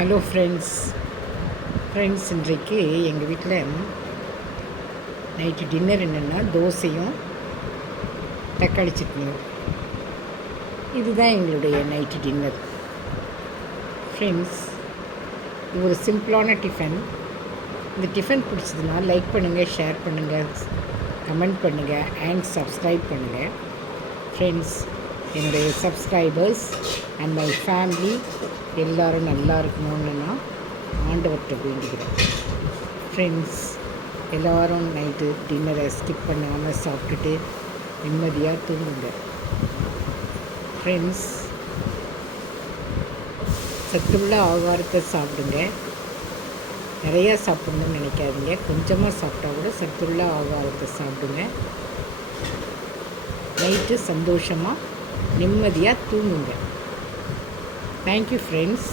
Hello friends. இன்றைக்கு எங்கள் வீட்டில் நைட்டு டின்னர் என்னென்னா தோசையும் தக்காளி சட்னியும். இதுதான் எங்களுடைய நைட்டு டின்னர். ஃப்ரெண்ட்ஸ், இது ஒரு சிம்பிளான டிஃபன். இந்த டிஃபன் பிடிச்சதுன்னா லைக் பண்ணுங்கள், ஷேர் பண்ணுங்கள், கமெண்ட் பண்ணுங்கள் அண்ட் சப்ஸ்கிரைப் பண்ணுங்கள். ஃப்ரெண்ட்ஸ், என்னுடைய சப்ஸ்கிரைபர்ஸ் அண்ட் மை ஃபேமிலி எல்லோரும் நல்லா இருக்கணும்னு நான் ஆண்டவர்கிட்ட வேண்டிக்கிறேன். ஃப்ரெண்ட்ஸ், எல்லோரும் நைட்டு டின்னரை ஸ்கிப் பண்ணாமல் சாப்பிட்டுட்டு நிம்மதியாக தூங்குங்க. ஃப்ரெண்ட்ஸ், சத்துள்ள ஆகாரத்தை சாப்பிடுங்க. நிறையா சாப்பிடணும்னு நினைக்காதீங்க. கொஞ்சமாக சாப்பிட்டா கூட சத்துள்ள ஆகாரத்தை சாப்பிடுங்க. நைட்டு சந்தோஷமாக நிம்மதியாக தூங்குங்க. Thank you friends.